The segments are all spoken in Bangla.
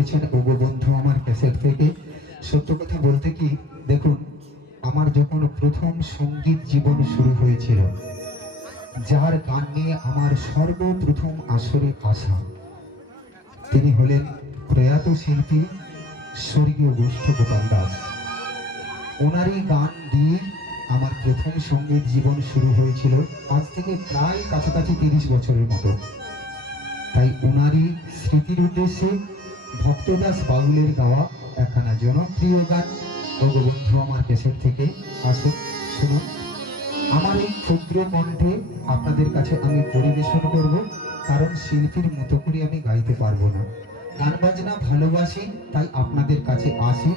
করেছেন ওগো বন্ধু আমার ক্যাসেট থেকে। সত্য কথা বলতে কি, দেখুন আমার যখন প্রথম সঙ্গীত জীবন শুরু হয়েছিল, যার গান নিয়ে আমার সর্বপ্রথম আসরে আসা, তিনি হলেন প্রয়াত শিল্পী স্বর্গীয় গোষ্ঠ গোপাল দাস। ওনারই গান দিয়ে আমার প্রথম সঙ্গীত জীবন শুরু হয়েছিল, আজ থেকে প্রায় কাছাকাছি 30 বছরের মতো। তাই ওনারই স্মৃতির উদ্দেশ্যে ভক্তদাস বাউলের গাওয়া একখানা জনপ্রিয় গান ওগো বন্ধু আমার ক্যাসেট থেকে। আসুন শুনুন। আমার এই ক্ষুদ্র কণ্ঠে আপনাদের কাছে আমি পরিবেশন করব, কারণ শিল্পীর মতো করে আমি গাইতে পারবো না। গান বাজনা ভালোবাসি, তাই আপনাদের কাছে আসি,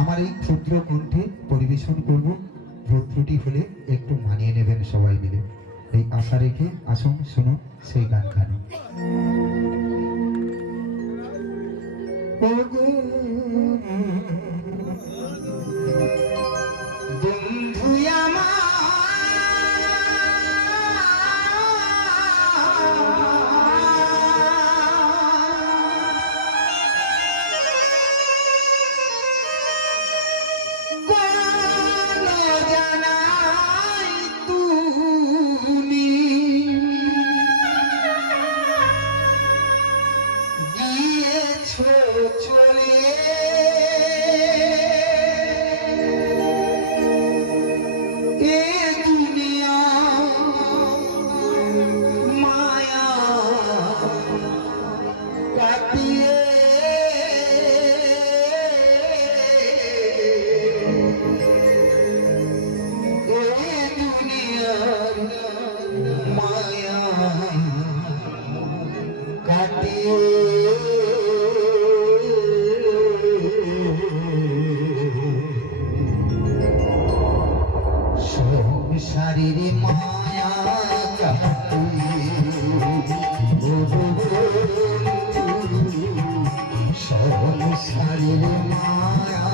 আমার এই ক্ষুদ্র কণ্ঠে পরিবেশন করব। ভুল ত্রুটি হলে একটু মানিয়ে নেবেন সবাই মিলে, এই আশা রেখে আসুন শুনুন সেই গানখানি। সংসারের মায়া সংসারের মায়া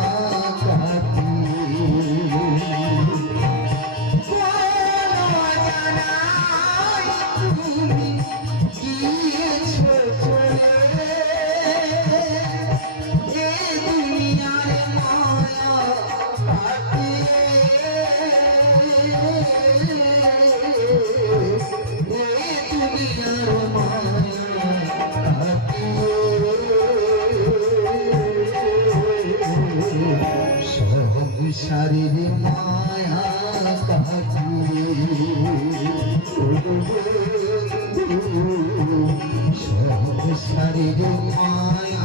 সংসারের মায়া কাটিয়ে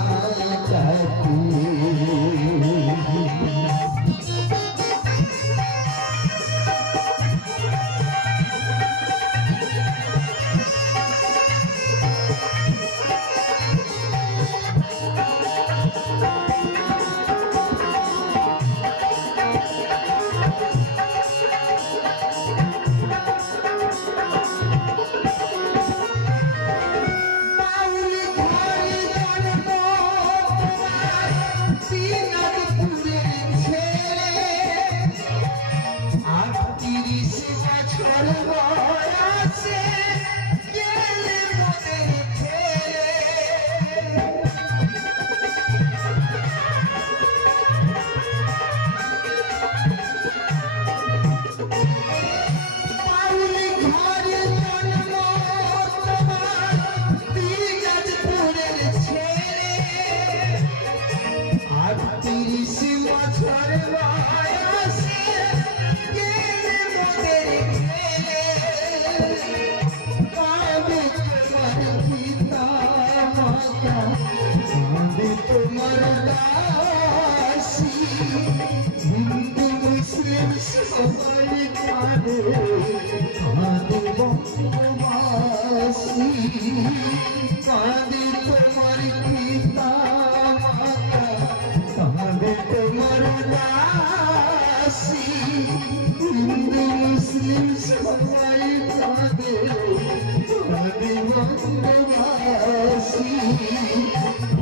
সংসারের মায়া কাটিয়ে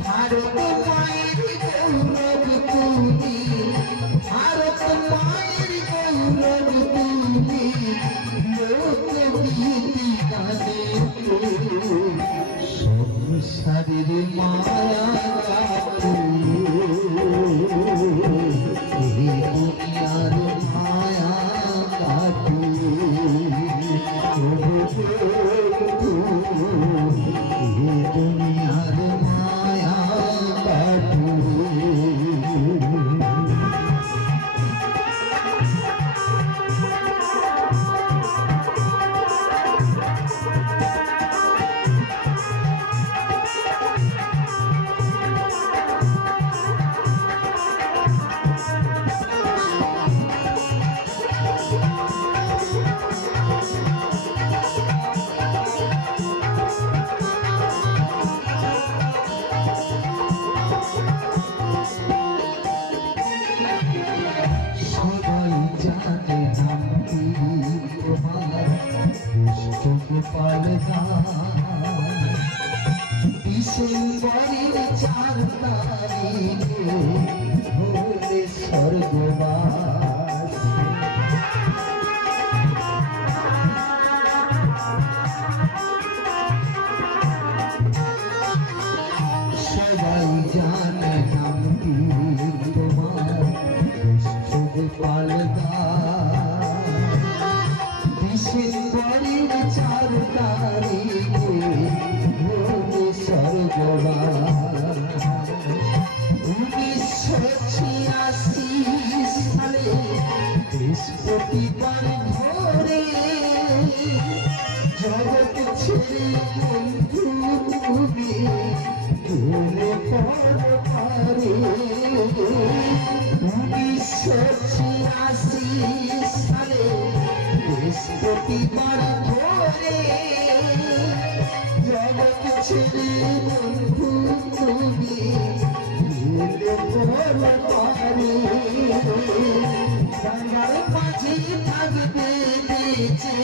ভারত ডিসেম্বরের 4 তারিখে হলে স্বর্গবাস। সবাই জানে নামটি তোমার গোপাল দাস। ডিসেম্বরের 4 তারিখে হলে স্বর্গবাস। 1986 সালে বৃহস্পতিবার ভোরে জগৎ ছেড়ে বন্ধু তুমি গেলে পরপারে। 1986 সালে বৃহস্পতিবার ভোরে জগৎ ছেড়ে বন্ধু তুমি গেলে পরপারে। গঙ্গার মাঝে থাকবে বেঁচে,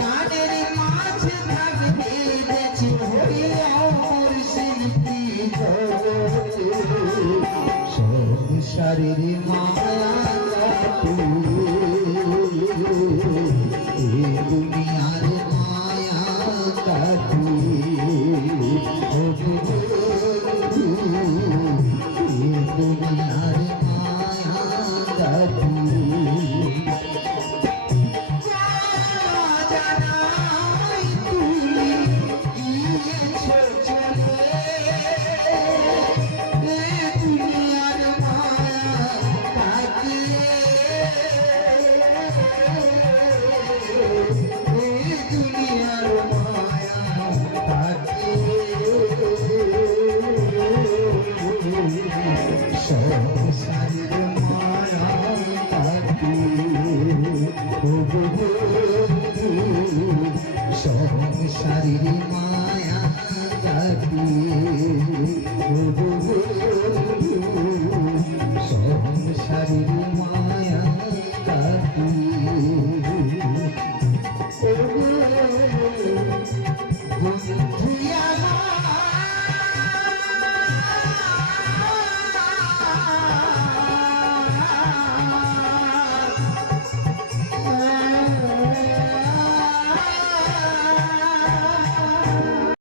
গানের মাঝে থাকবে বেঁচে, হয়ে অমর শিল্পী জগতে। সংসারের মায়া কাটিয়ে, এ দুনিয়ার মায়া কাটিয়ে, ও বন্ধু, এ দুনিয়ার মায়া কাটিয়ে। জানাই তুমি গিয়েছো চলে, এ দুনিয়ার মায়া কাটিয়ে, এ দুনিয়ার মায়া কাটিয়ে। সংসারের মায়া কাটিয়ে, ও বন্ধু, সংসারের